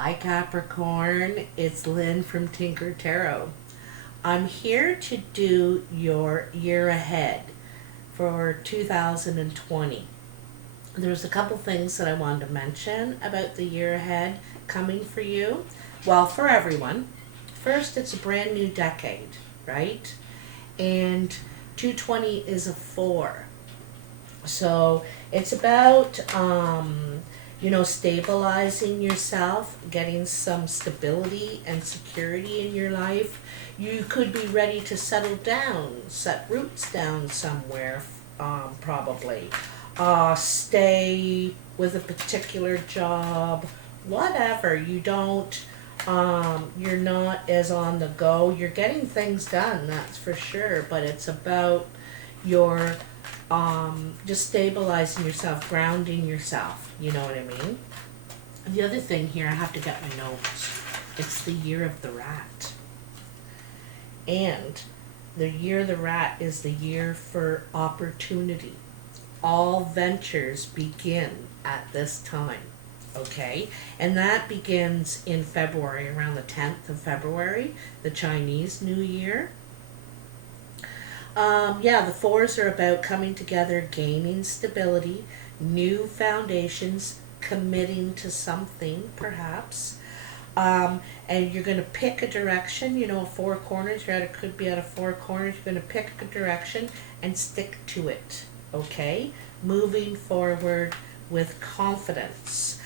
Hi Capricorn, it's Lynn from Tinker Tarot. I'm here to do your year ahead for 2020. There's a couple things that I wanted to mention about the year ahead coming for you. Well, for everyone. First, it's a brand new decade, right? And 220 is a 4. So it's about, stabilizing yourself, getting some stability and security in your life. You could be ready to settle down, set roots down somewhere, probably. Stay with a particular job, whatever. You're not as on the go. You're getting things done, that's for sure, but it's about your just stabilizing yourself, grounding yourself. You know what I mean? The other thing here, I have to get my notes. It's the year of the rat. And the year of the rat is the year for opportunity. All ventures begin at this time. Okay? And that begins in February, around the 10th of February, the Chinese New Year. The fours are about coming together, gaining stability, new foundations, committing to something, perhaps. And you're going to pick a direction, four corners. Could be out of four corners. You're going to pick a direction and stick to it, okay? Moving forward with confidence.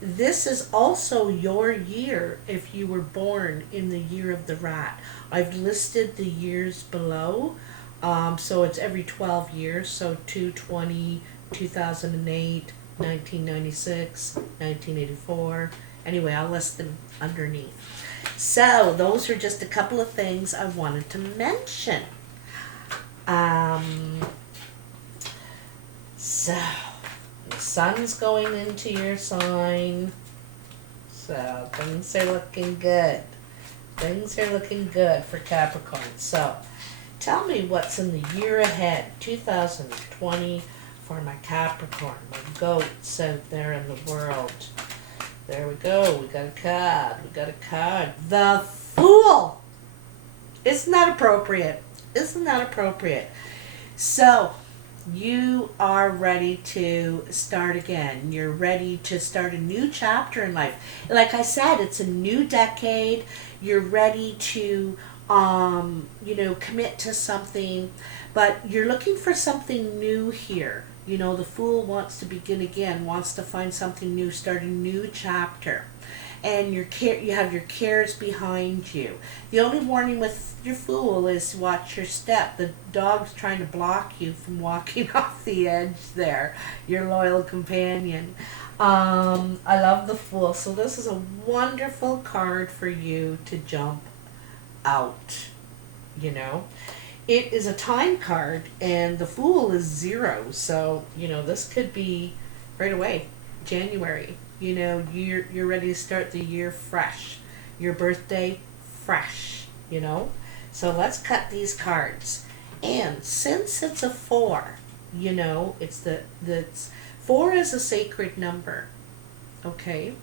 This is also your year if you were born in the year of the rat. I've listed the years below. So it's every 12 years. So 220, 2008, 1996, 1984. Anyway, I'll list them underneath. So those are just a couple of things I wanted to mention. So the sun's going into your sign. So things are looking good. Things are looking good for Capricorn. So tell me what's in the year ahead, 2020, for my Capricorn, my goats out there in the world. There we go. We got a card. We got a card. The Fool. Isn't that appropriate? Isn't that appropriate? So you are ready to start again. You're ready to start a new chapter in life. Like I said, it's a new decade. You're ready to, commit to something, but you're looking for something new here. The Fool wants to begin again, wants to find something new, start a new chapter. And you have your cares behind you. The only warning with your Fool is watch your step. The dog's trying to block you from walking off the edge there, your loyal companion. I love the Fool. So this is a wonderful card for you to jump out, It is a time card, and the Fool is 0. So, this could be right away, January. You're ready to start the year fresh. Your birthday fresh, So let's cut these cards. And since it's a 4, it's 4 is a sacred number. Okay?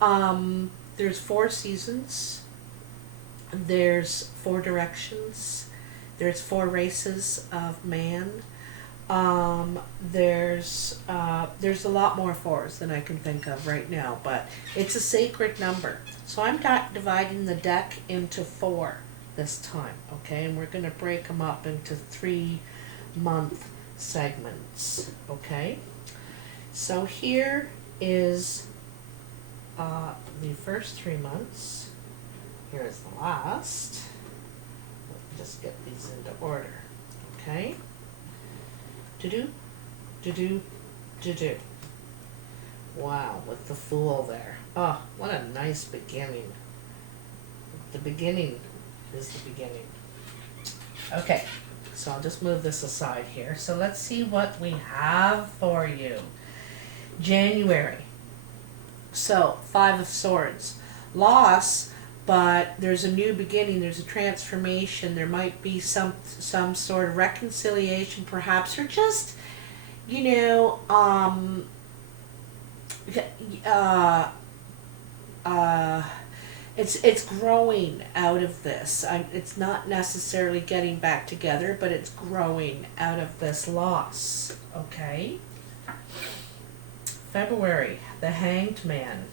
There's 4 seasons. There's 4 directions. There's 4 races of man. There's a lot more 4s than I can think of right now, but it's a sacred number. So I'm dividing the deck into 4 this time, okay? And we're going to break them up into 3-month segments, okay? So here is the first 3 months. Here is the last. Let's just get these into order, okay? Do-do, do-do, do-do. Wow, with the Fool there. Oh, what a nice beginning. The beginning is the beginning. Okay, so I'll just move this aside here. So let's see what we have for you. January. So, 5 of Swords. Loss, but there's a new beginning, there's a transformation, there might be some sort of reconciliation perhaps, or just, it's growing out of this. It's not necessarily getting back together, but it's growing out of this loss. Okay. February, the Hanged Man.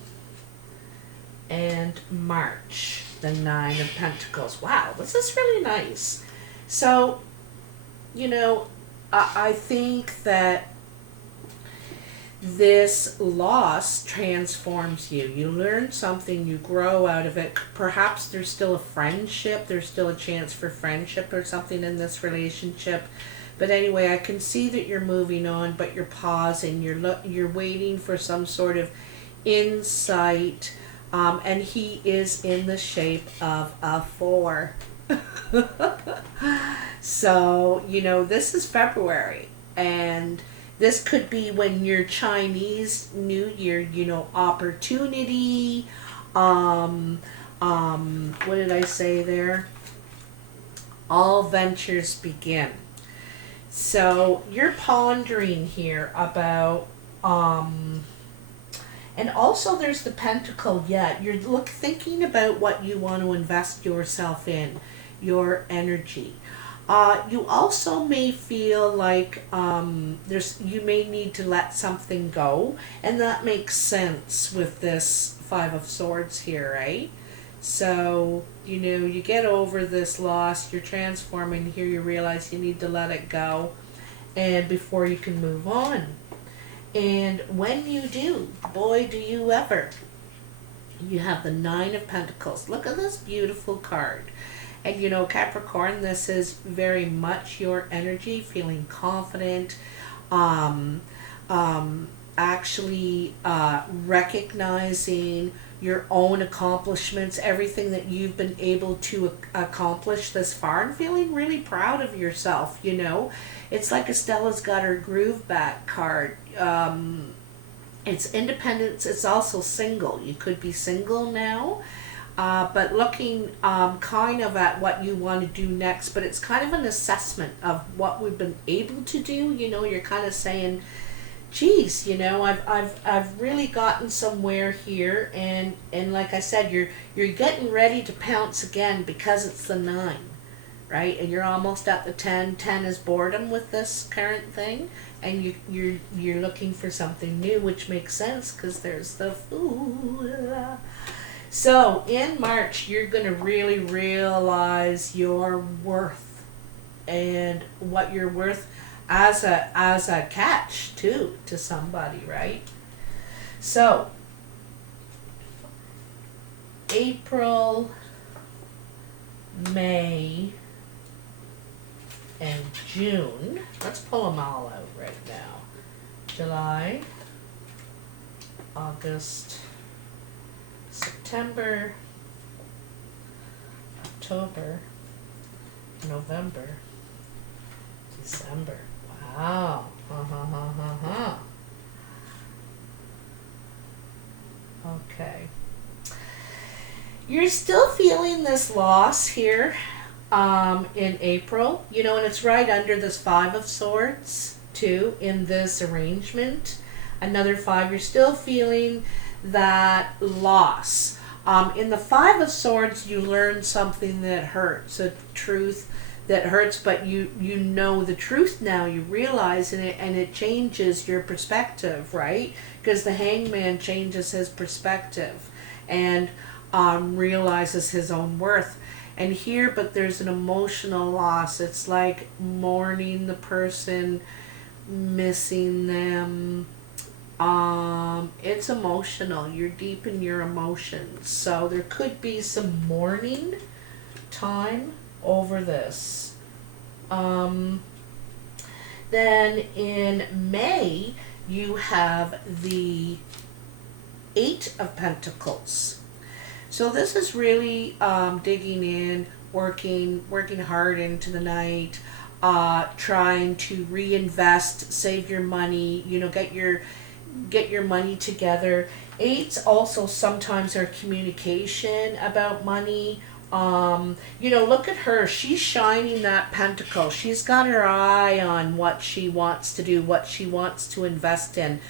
And March, the Nine of Pentacles. Wow, this is really nice. So, you know, I think that this loss transforms you. You learn something, you grow out of it. Perhaps there's still a friendship, there's still a chance for friendship or something in this relationship. But anyway, I can see that you're moving on, but you're pausing. You're waiting for some sort of insight, and he is in the shape of a 4. So, you know, this is February, and this could be when your Chinese New Year, you know, opportunity, what did I say there? All ventures begin. So you're pondering here about, and also there's the Pentacle. Yeah, you're thinking about what you want to invest yourself in, your energy. You also may feel like you may need to let something go, and that makes sense with this 5 of Swords here, right? So, you know, you get over this loss, you're transforming here, you realize you need to let it go, and before you can move on. And when you do, boy, do you ever. You have the 9 of Pentacles. Look at this beautiful card. And you know, Capricorn, this is very much your energy, feeling confident, actually recognizing your own accomplishments, everything that you've been able to accomplish this far, and feeling really proud of yourself, you know. It's like Estella's got her groove back card. It's independence, it's also single. You could be single now. But looking kind of at what you want to do next, but it's kind of an assessment of what we've been able to do. You know, you're kind of saying, geez, you know, I've really gotten somewhere here, and like I said, you're getting ready to pounce again because it's the 9, right? And you're almost at the 10. 10 is boredom with this current thing, and you're looking for something new, which makes sense because there's the Fool. So in March, you're going to really realize your worth and what you're worth as a catch too to somebody, right? So April, May, and June. Let's pull them all out right now. July, August, September, October, November, December. Wow. Okay. You're still feeling this loss here in April, you know, and it's right under this 5 of Swords too in this arrangement. Another 5. You're still feeling that loss. In the 5 of Swords, you learn something that hurts, a truth that hurts, but you know the truth now, you realize it, and it changes your perspective, right? Because the Hangman changes his perspective and realizes his own worth. And here, but there's an emotional loss. It's like mourning the person, missing them. It's emotional. You're deep in your emotions. So there could be some mourning time over this. Then in May, you have the 8 of Pentacles. So this is really digging in, working hard into the night, trying to reinvest, save your money, you know, get your money together. 8s also sometimes are communication about money. You know, look at her. She's shining that pentacle. She's got her eye on what she wants to do, what she wants to invest in,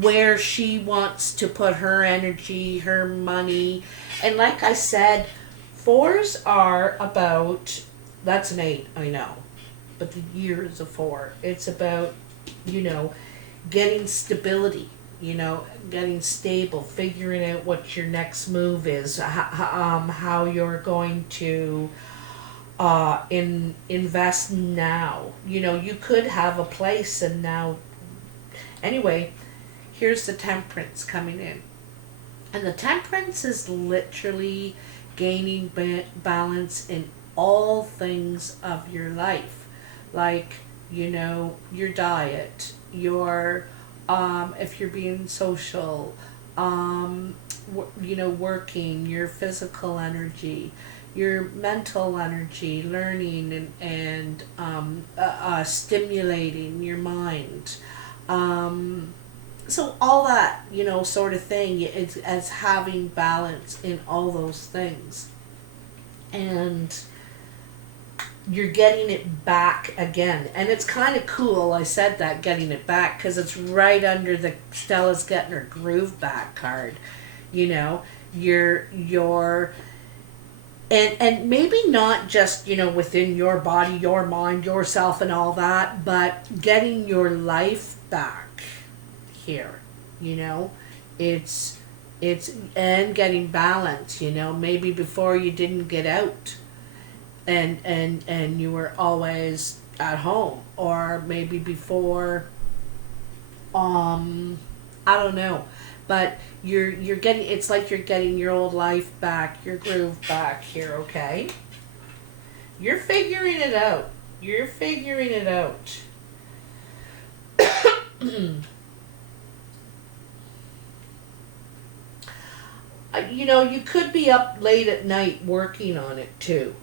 where she wants to put her energy, her money. And like I said, fours are about, that's an 8, I know, but the year is a 4. It's about, you know, getting stability, you know, getting stable, figuring out what your next move is, how you're going to invest now. You know, you could have a place and now, anyway, here's the temperance coming in. And the temperance is literally gaining balance in all things of your life. Like, you know, your diet, your, if you're being social, you know, working, your physical energy, your mental energy, learning and stimulating your mind. So all that, you know, sort of thing, it's as having balance in all those things. And you're getting it back again. And it's kind of cool, I said that, getting it back, because it's right under the Stella's getting her groove back card. You know, you're and maybe not just, you know, within your body, your mind, yourself and all that, but getting your life back here, you know. It's and getting balance, you know. Maybe before you didn't get out and you were always at home, or maybe before I don't know, but you're getting, it's like you're getting your old life back, your groove back here, okay? You're figuring it out. You're figuring it out. You know, you could be up late at night working on it too.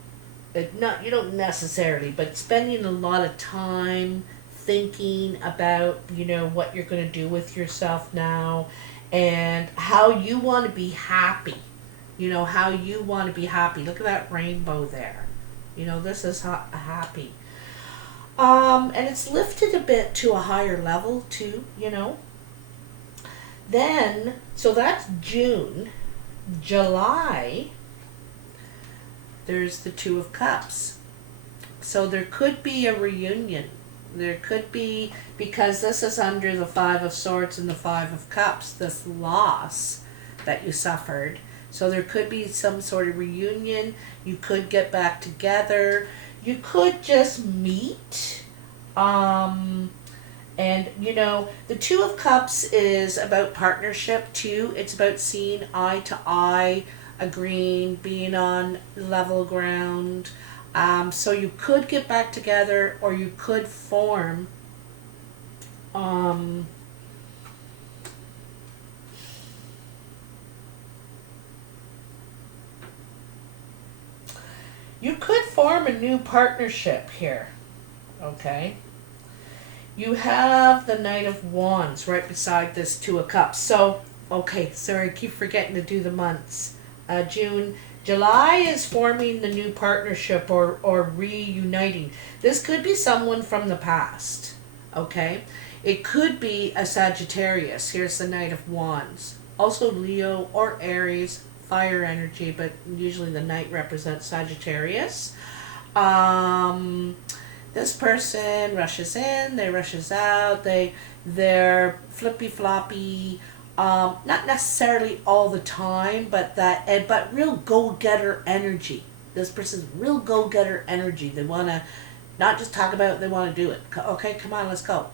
Not, you don't necessarily, but spending a lot of time thinking about, you know, what you're going to do with yourself now and how you want to be happy. You know, how you want to be happy. Look at that rainbow there. You know, this is happy. And it's lifted a bit to a higher level too, you know. Then, so that's June. July, there's the Two of Cups. So there could be a reunion. There could be, because this is under the Five of Swords and the Five of Cups, this loss that you suffered. So there could be some sort of reunion. You could get back together. You could just meet. And, you know, the Two of Cups is about partnership too. It's about seeing eye to eye, agreeing, being on level ground. So you could get back together, or you could form you could form a new partnership here, okay? You have the Knight of Wands right beside this Two of Cups. So, okay, sorry, I keep forgetting to do the months. June, July is forming the new partnership or reuniting. This could be someone from the past, okay? It could be a Sagittarius. Here's the Knight of Wands. Also Leo or Aries, fire energy, but usually the Knight represents Sagittarius. This person rushes in, they rushes out, they're flippy floppy, not necessarily all the time, but but real go-getter energy. This person's real go-getter energy. They want to not just talk about it, they want to do it. Okay, come on, let's go.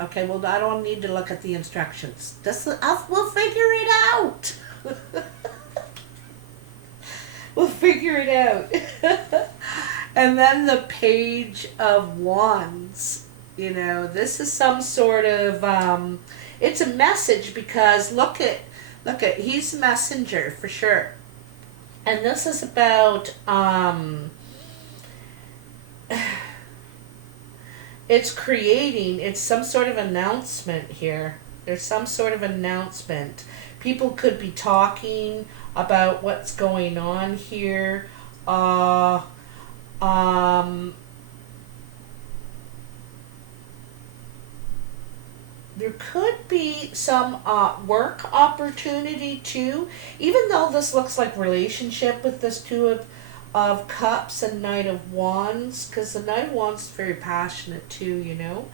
Okay, well, I don't need to look at the instructions. We'll figure it out. We'll figure it out. And then the Page of Wands. You know, this is some sort of, it's a message, because look at, he's a messenger for sure. And this is about, it's creating, it's some sort of announcement here. There's some sort of announcement. People could be talking about what's going on here. there could be some work opportunity too, even though this looks like relationship with this two of cups and Knight of Wands, because the Knight of Wands is very passionate too, you know.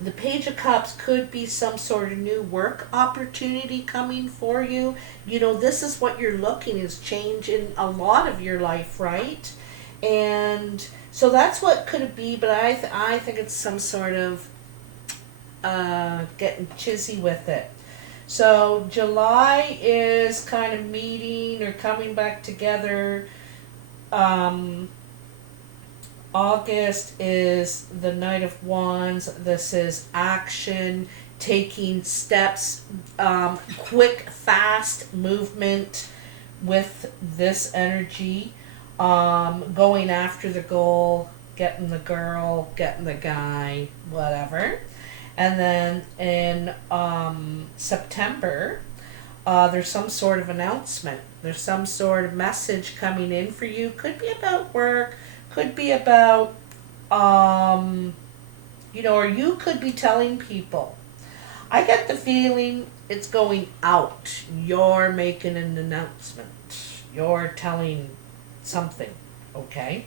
The Page of Cups could be some sort of new work opportunity coming for you. You know, this is what you're looking, is change in a lot of your life, right? And so that's what could it be, but I think it's some sort of getting chizzy with it. So July is kind of meeting or coming back together. August is the Knight of Wands. This is action, taking steps, quick, fast movement with this energy, going after the goal, getting the girl, getting the guy, whatever. And then in September, there's some sort of announcement. There's some sort of message coming in for you. Could be about work, could be about, you know, or you could be telling people. I get the feeling it's going out. You're making an announcement. You're telling something, okay?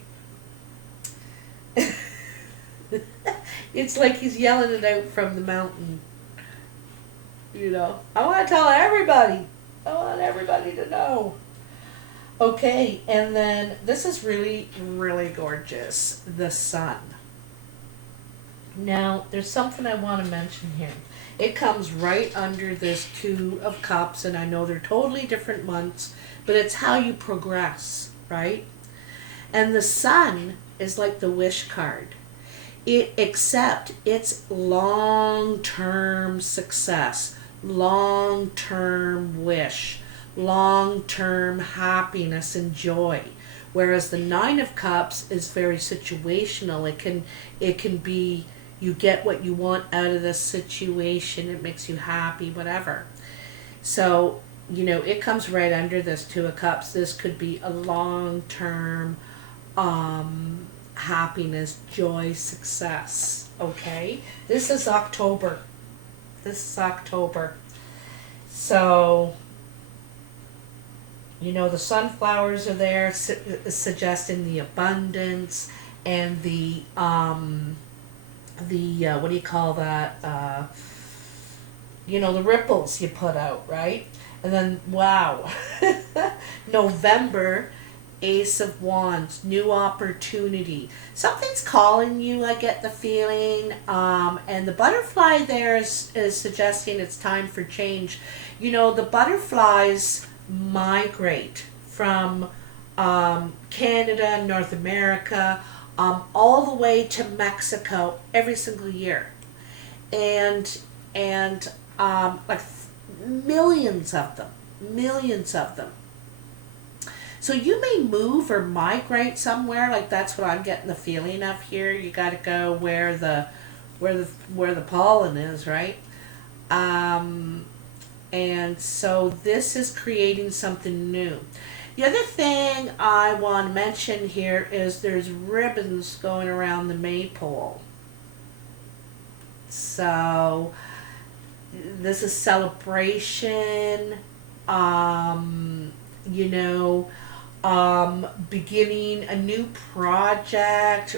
It's like he's yelling it out from the mountain. You know, I want to tell everybody. I want everybody to know. Okay, and then this is really, really gorgeous. The sun. Now, there's something I want to mention here. It comes right under this Two of Cups, and I know they're totally different months, but it's how you progress, right? And the sun is like the wish card. Except it's long-term success, long-term wish, long-term happiness and joy. Whereas the Nine of Cups is very situational. It can be, you get what you want out of this situation, it makes you happy, whatever. So, you know, it comes right under this Two of Cups. This could be a long-term happiness, joy, success. Okay, this is October. So, you know, the sunflowers are there, suggesting the abundance and the what do you call that? You know, the ripples you put out, right? And then, wow, November, Ace of Wands, new opportunity. Something's calling you, I get the feeling. And the butterfly there is suggesting it's time for change. You know, the butterflies migrate from Canada, North America, all the way to Mexico every single year. And like millions of them. So you may move or migrate somewhere, like that's what I'm getting the feeling of here. You got to go where the pollen is, right? And so this is creating something new. The other thing I want to mention here is there's ribbons going around the maypole. So this is celebration, you know, beginning a new project,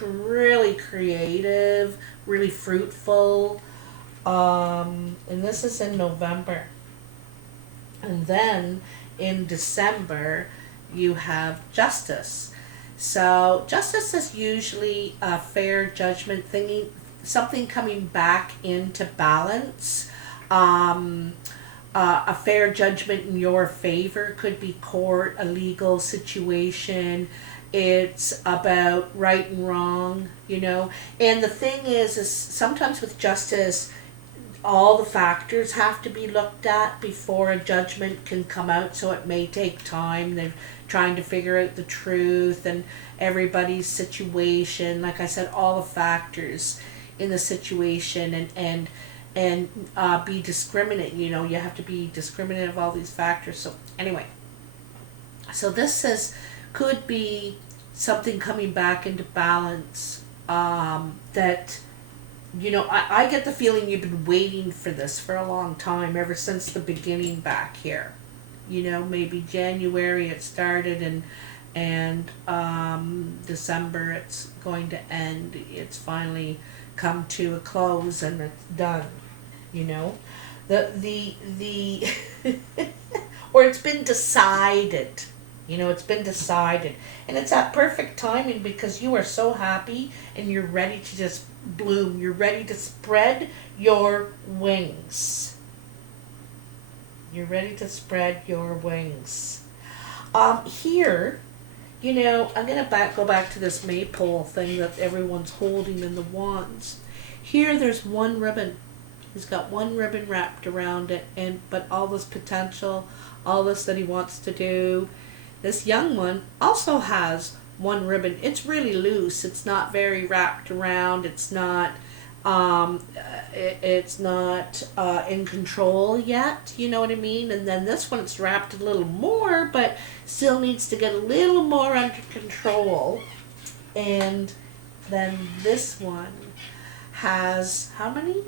really creative, really fruitful. And this is in November. And then in December, you have Justice. So Justice is usually a fair judgment thingy, something coming back into balance. A fair judgment in your favor could be court, a legal situation. It's about right and wrong, you know. And the thing is sometimes with justice, all the factors have to be looked at before a judgment can come out, so it may take time. They're trying to figure out the truth and everybody's situation. Like I said, all the factors in the situation and be discriminate. You know, you have to be discriminate of all these factors. So anyway, so this could be something coming back into balance, that you know, I get the feeling you've been waiting for this for a long time, ever since the beginning back here. You know, maybe January it started, and December it's going to end. It's finally come to a close and it's done. You know, the or it's been decided. You know, it's been decided, and it's at perfect timing because you are so happy and you're ready to just bloom. You're ready to spread your wings. You're ready to spread your wings. Here, you know, I'm gonna go back to this maypole thing that everyone's holding in the wands. Here, there's one ribbon. He's got one ribbon wrapped around it, but all this potential, all this that he wants to do. This young one also has one ribbon. It's really loose. It's not very wrapped around. It's not in control yet. You know what I mean? And then this one, it's wrapped a little more, but still needs to get a little more under control. And then this one has how many?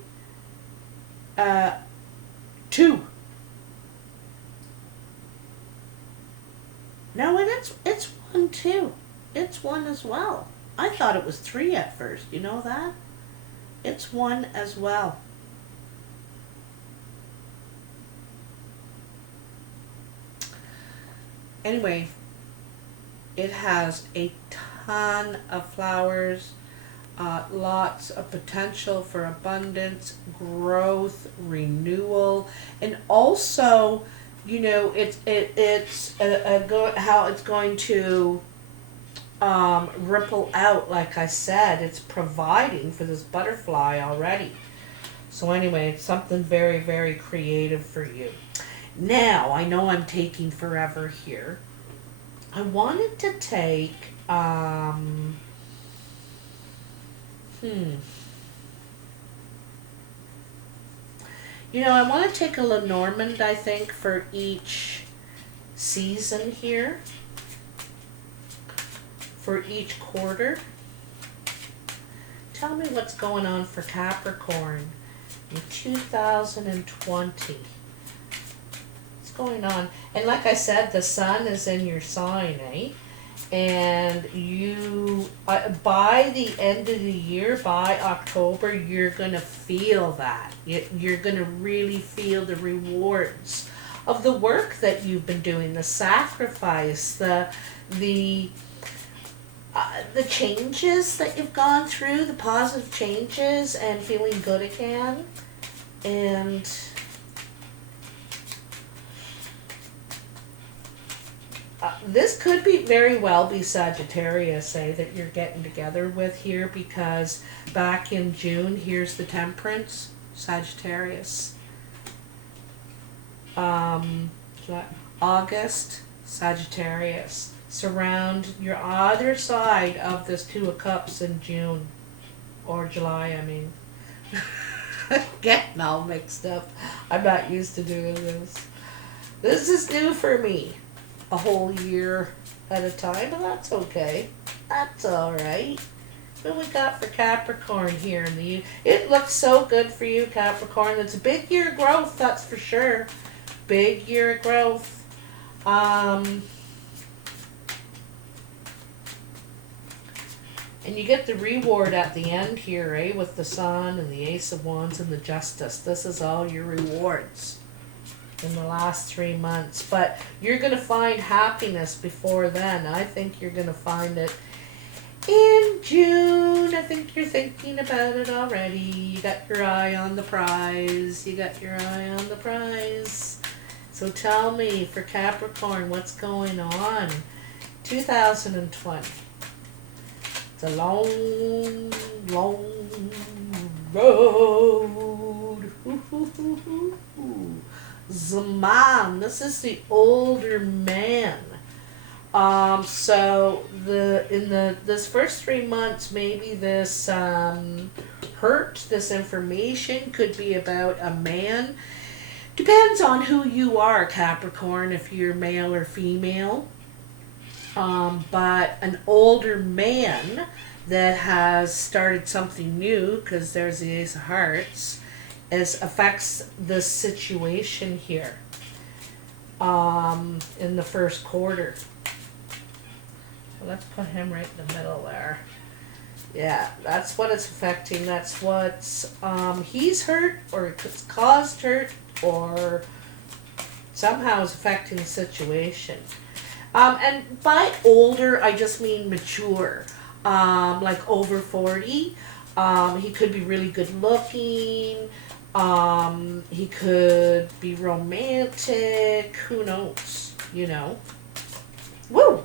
Two. No, and it's one too. It's one as well. I thought it was three at first. You know that? It's one as well. Anyway, it has a ton of flowers, lots of potential for abundance, growth, renewal, and also, you know, how it's going to ripple out. Like I said, it's providing for this butterfly already. So anyway, it's something very, very creative for you. Now, I know I'm taking forever here. I wanted to take, You know, I want to take a Lenormand, I think, for each season here, for each quarter. Tell me what's going on for Capricorn in 2020. What's going on? And like I said, the sun is in your sign, eh? And you, by the end of the year, by October, you're going to feel that. You're going to really feel the rewards of the work that you've been doing, the sacrifice, the changes that you've gone through, the positive changes, and feeling good again. And this could be very well be Sagittarius, say, that you're getting together with here, because back in June, here's the Temperance, Sagittarius. August, Sagittarius. Surround your other side of this Two of Cups in June, or July, I mean. Getting all mixed up. I'm not used to doing this. This is new for me. A whole year at a time, but that's okay. That's alright. What we got for Capricorn here in the it looks so good for you, Capricorn. It's a big year of growth, that's for sure. Big year of growth. And you get the reward at the end here, eh? With the Sun and the Ace of Wands and the Justice. This is all your rewards in the last 3 months. But you're going to find happiness before then. I think you're going to find it in June. I think you're thinking about it already. You got your eye on the prize. You got your eye on the prize. So tell me, for Capricorn, what's going on? 2020. It's a long, long road. Zaman. This is the older man. So this first 3 months, maybe this hurt, this information could be about a man. Depends on who you are, Capricorn, if you're male or female. But an older man that has started something new, because there's the Ace of Hearts, affects the situation here in the first quarter. So let's put him right in the middle there. Yeah, that's what it's affecting. That's what's he's hurt, or it's caused hurt, or somehow is affecting the situation. And by older, I just mean mature, like over 40. He could be really good looking. He could be romantic. Who knows? You know. Woo!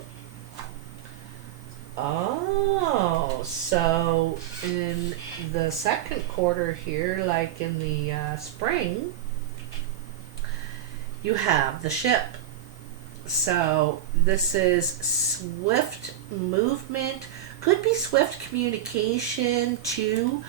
Oh, so in the second quarter here, like in the spring, you have the ship. So this is swift movement, could be swift communication too.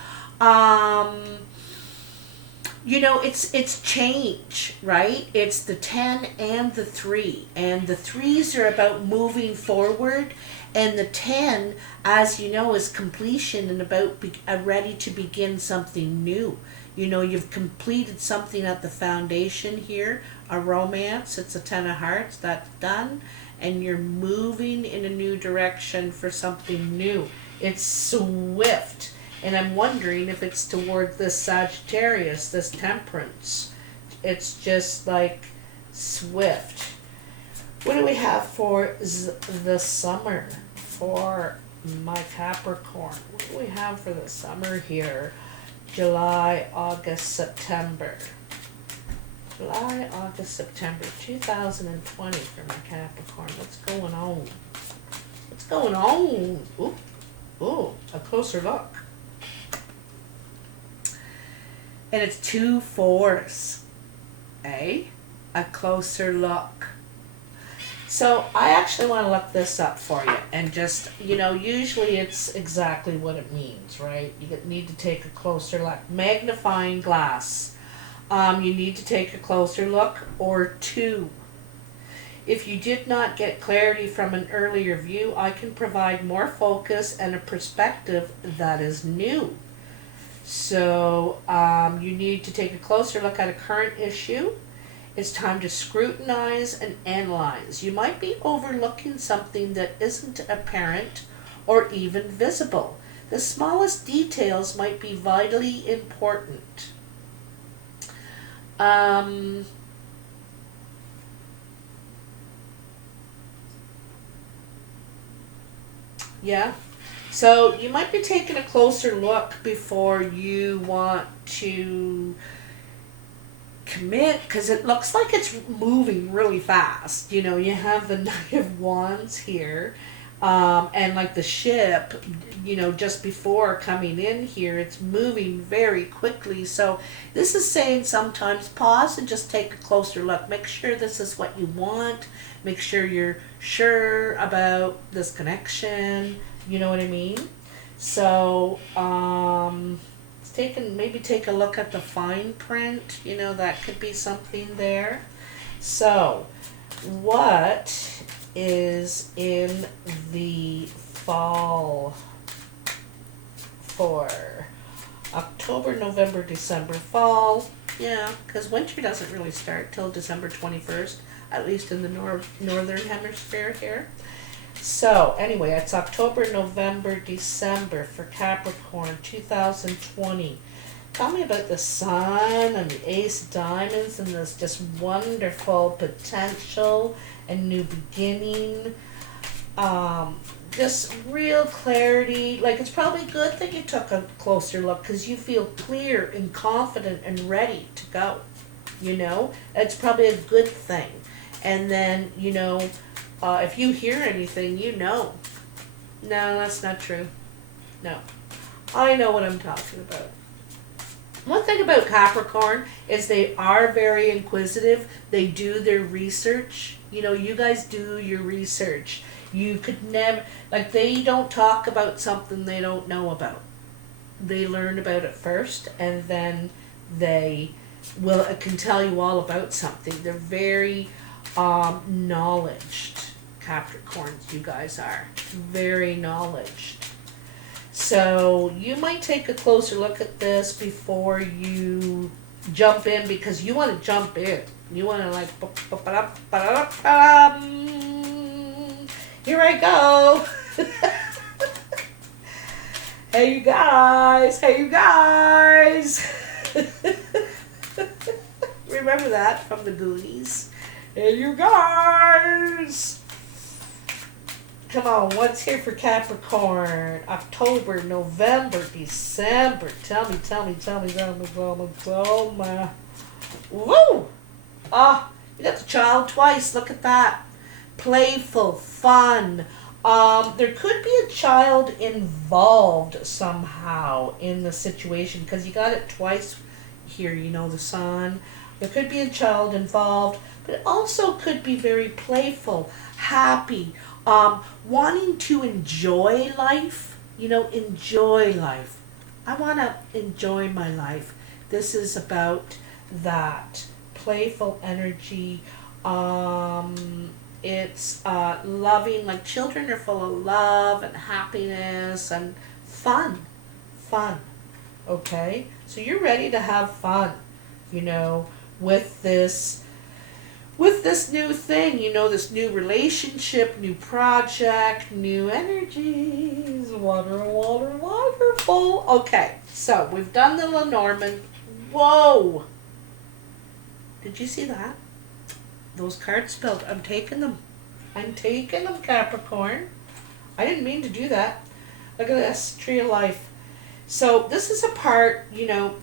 You know, it's change, right? It's the 10 and the 3. And the 3s are about moving forward. And the 10, as you know, is completion and about ready to begin something new. You know, you've completed something at the foundation here, a romance. It's a 10 of Hearts, that's done. And you're moving in a new direction for something new. It's swift. And I'm wondering if it's toward this Sagittarius, this Temperance. It's just like swift. What do we have for the summer for my Capricorn? What do we have for the summer here? July, August, September. July, August, September 2020 for my Capricorn. What's going on? What's going on? Ooh, ooh, a closer look. And it's 2 4s. A closer look. So I actually want to look this up for you, and just, you know, usually it's exactly what it means, right? You need to take a closer look. Magnifying glass. You need to take a closer look, or 2. If you did not get clarity from an earlier view, I can provide more focus and a perspective that is new. So you need to take a closer look at a current issue. It's time to scrutinize and analyze. You might be overlooking something that isn't apparent or even visible. The smallest details might be vitally important. Yeah. So you might be taking a closer look before you want to commit, because it looks like it's moving really fast. You know, you have the Knight of Wands here, and like the ship, you know, just before coming in here, it's moving very quickly. So this is saying sometimes pause and just take a closer look. Make sure this is what you want. Make sure you're sure about this connection. You know what I mean? So, maybe take a look at the fine print. You know, that could be something there. So, what is in the fall for October, November, December? Fall, yeah, because winter doesn't really start till December 21st, at least in the northern hemisphere here. So anyway, it's October, November, December for Capricorn 2020. Tell me about the Sun and the Ace of Diamonds and this just wonderful potential and new beginning. Just real clarity. Like, it's probably good that you took a closer look, because you feel clear and confident and ready to go. You know, it's probably a good thing. And then, you know, if you hear anything, you know. No, that's not true. No. I know what I'm talking about. One thing about Capricorn is they are very inquisitive. They do their research. You know, you guys do your research. You could never, like, they don't talk about something they don't know about. They learn about it first, and then they can tell you all about something. They're very knowledged. Capricorns, you guys are very knowledged. So you might take a closer look at this before you jump in, because you want to jump in. You want to like, here I go. Hey you guys, hey you guys. Remember that from the Goonies? Hey you guys. Come on, what's here for Capricorn? October, November, December. Tell me. Woo! Ah, you got the child twice. Look at that. Playful, fun. There could be a child involved somehow in the situation, because you got it twice here, you know, the sun. There could be a child involved, but it also could be very playful, happy, wanting to enjoy life, you know, enjoy life. I want to enjoy my life. This is about that playful energy. It's loving, like children are full of love and happiness and fun. Okay? So you're ready to have fun, you know, with this new thing, you know, this new relationship, new project, new energies. Wonderful. Okay, so we've done the Lenormand. Whoa! Did you see that? Those cards spelled. I'm taking them, Capricorn. I didn't mean to do that. Look at this, Tree of Life. So this is a part, you know,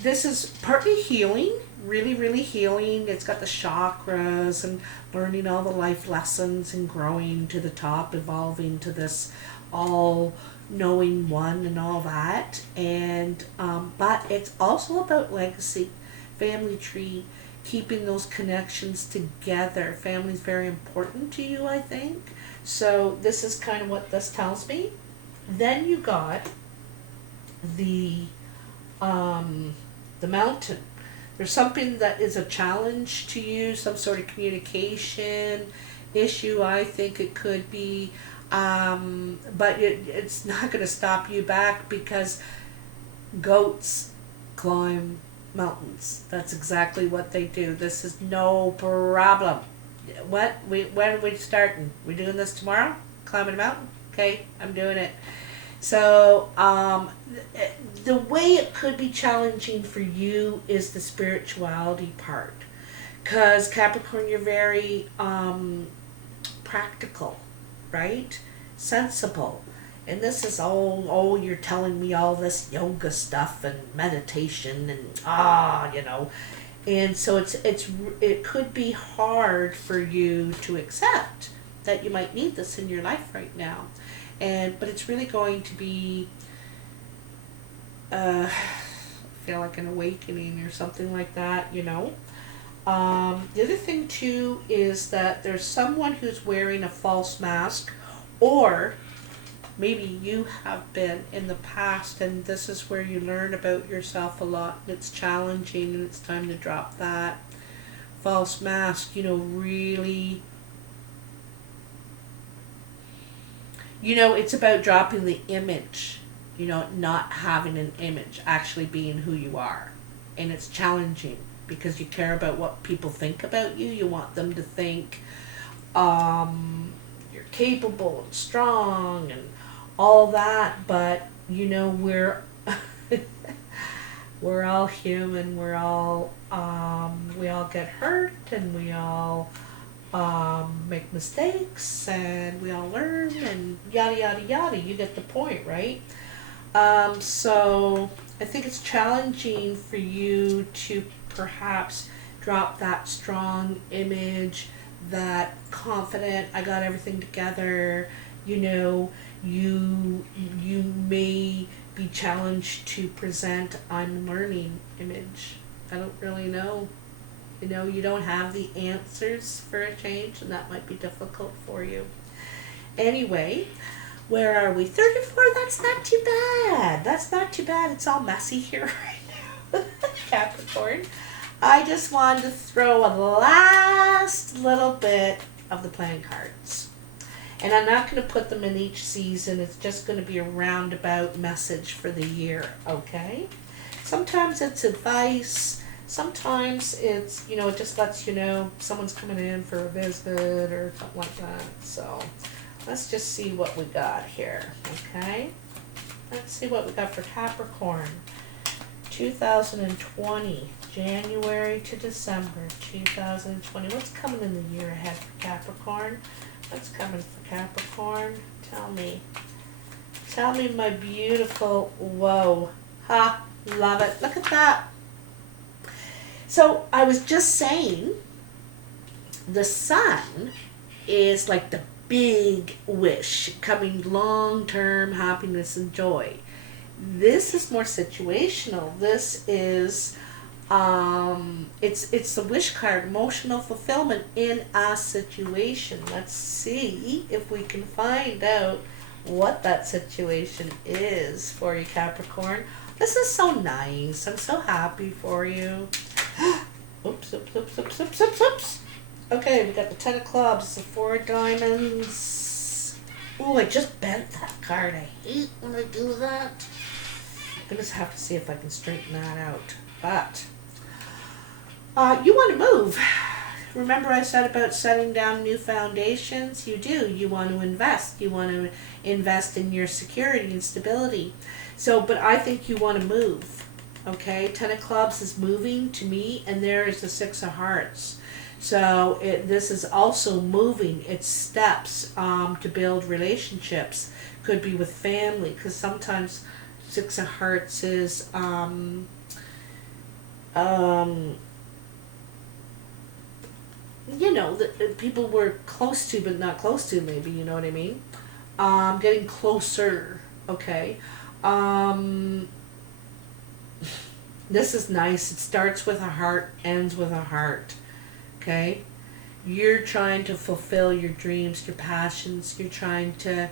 this is partly healing, really healing. It's got the chakras and learning all the life lessons and growing to the top, evolving to this all-knowing one and all that. And but it's also about legacy, family tree, keeping those connections together. Family is very important to you, I think. So this is kind of what this tells me. Then you got the mountain. There's something that is a challenge to you, some sort of communication issue, I think it could be, but it's not going to stop you back, because goats climb mountains. That's exactly what they do. This is no problem. When are we starting? We doing this tomorrow? Climbing a mountain? Okay, I'm doing it. So the way it could be challenging for you is the spirituality part, because Capricorn, you're very practical, right? Sensible. And this is all, you're telling me all this yoga stuff and meditation and you know. And so it could be hard for you to accept that you might need this in your life right now. But it's really going to be I feel like an awakening or something like that, you know. The other thing too is that there's someone who's wearing a false mask, or maybe you have been in the past, and this is where you learn about yourself a lot, and it's challenging, and it's time to drop that false mask, you know, really. You know, it's about dropping the image, you know, not having an image, actually being who you are. And it's challenging because you care about what people think about you. You want them to think you're capable and strong and all that. But, you know, we're we're all human. We're all, we all get hurt, and we all make mistakes, and we all learn, and yada yada. You get the point, right? So I think it's challenging for you to perhaps drop that strong image, that confident, I got everything together. You know, you may be challenged to present I'm learning image. I don't really know. You know, you don't have the answers for a change, and that might be difficult for you. Anyway, where are we? 34, that's not too bad. That's not too bad. It's all messy here right now. Capricorn. I just wanted to throw a last little bit of the playing cards. And I'm not going to put them in each season. It's just going to be a roundabout message for the year, okay? Sometimes it's advice. Sometimes it's, you know, it just lets you know someone's coming in for a visit or something like that. So let's just see what we got here, okay? Let's see what we got for Capricorn. 2020, January to December 2020. What's coming in the year ahead for Capricorn? What's coming for Capricorn? Tell me. Tell me, my beautiful, whoa. Ha, love it. Look at that. So I was just saying, the sun is like the big wish, coming long-term happiness and joy. This is more situational. This is, it's the wish card, emotional fulfillment in a situation. Let's see if we can find out what that situation is for you, Capricorn. This is so nice. I'm so happy for you. Oops, oops, oops, oops, oops, oops, oops. Okay, we got the 10 of clubs, the 4 of diamonds. Oh, I just bent that card. I hate when I do that. I'm going to have to see if I can straighten that out. But you want to move. Remember I said about setting down new foundations? You do. You want to invest. You want to invest in your security and stability. So, but I think you want to move. Okay, 10 of clubs is moving to me, and there is the 6 of hearts. So this is also moving. It's steps to build relationships. Could be with family, because sometimes 6 of hearts is you know, the people we're close to but not close to, maybe, you know what I mean? Getting closer, okay? This is nice. It starts with a heart, ends with a heart, okay? You're trying to fulfill your dreams, your passions. You're trying to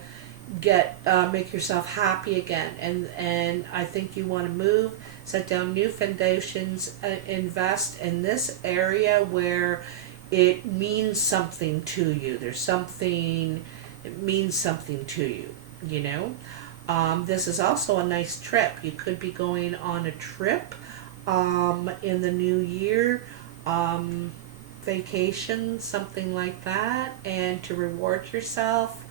make yourself happy again, and I think you want to move, set down new foundations, invest in this area where it means something to you. There's something, it means something to you, you know. This is also a nice trip. You could be going on a trip in the new year, vacation, something like that, and to reward yourself.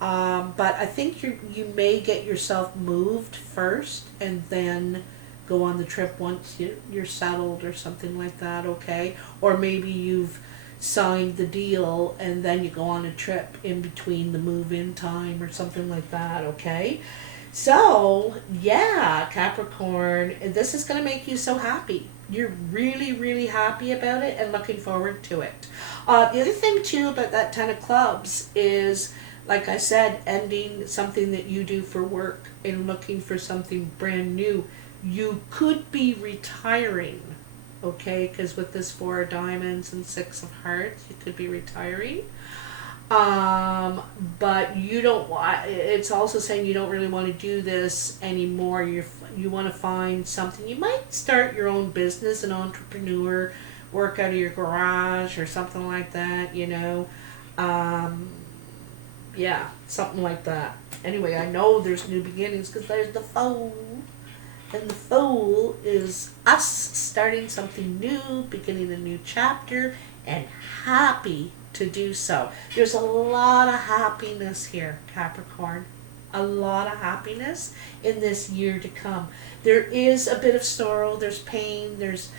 But I think you may get yourself moved first and then go on the trip once you're settled or something like that, okay? Or maybe you've signed the deal and then you go on a trip in between the move-in time or something like that, okay? So, yeah, Capricorn, this is going to make you so happy. You're really, really happy about it and looking forward to it. The other thing, too, about that 10 of clubs is, like I said, ending something that you do for work and looking for something brand new. You could be retiring, okay? Because with this 4 of diamonds and 6 of hearts, you could be retiring. But you don't want, it's also saying you don't really want to do this anymore. You want to find something. You might start your own business, an entrepreneur, work out of your garage or something like that, you know. Yeah, something like that. Anyway, I know there's new beginnings because there's the Fool. And the Fool is us starting something new, beginning a new chapter, and happy to do so. There's a lot of happiness here, Capricorn. A lot of happiness in this year to come. There is a bit of sorrow, there's pain, there's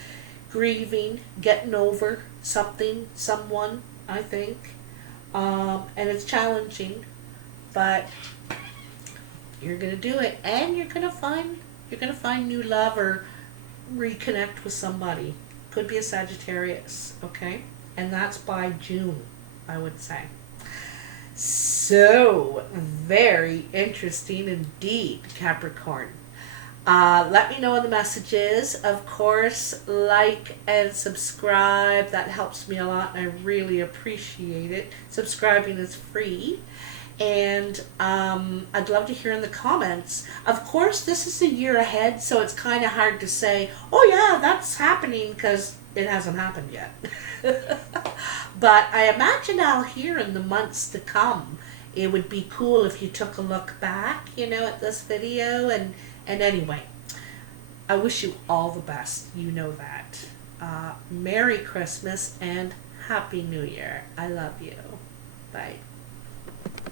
grieving, getting over something, someone, I think. And it's challenging, but you're gonna do it, and you're gonna find new love or reconnect with somebody. Could be a Sagittarius, okay? And that's by June, I would say. So, very interesting indeed, Capricorn. Let me know in the messages. Of course, like and subscribe. That helps me a lot, and I really appreciate it. Subscribing is free. And I'd love to hear in the comments. Of course, this is a year ahead, so it's kind of hard to say, oh yeah, that's happening, because it hasn't happened yet. But I imagine I'll hear in the months to come it would be cool if you took a look back, you know, at this video. And anyway, I wish you all the best. You know that. Merry Christmas and Happy New Year. I love you. Bye.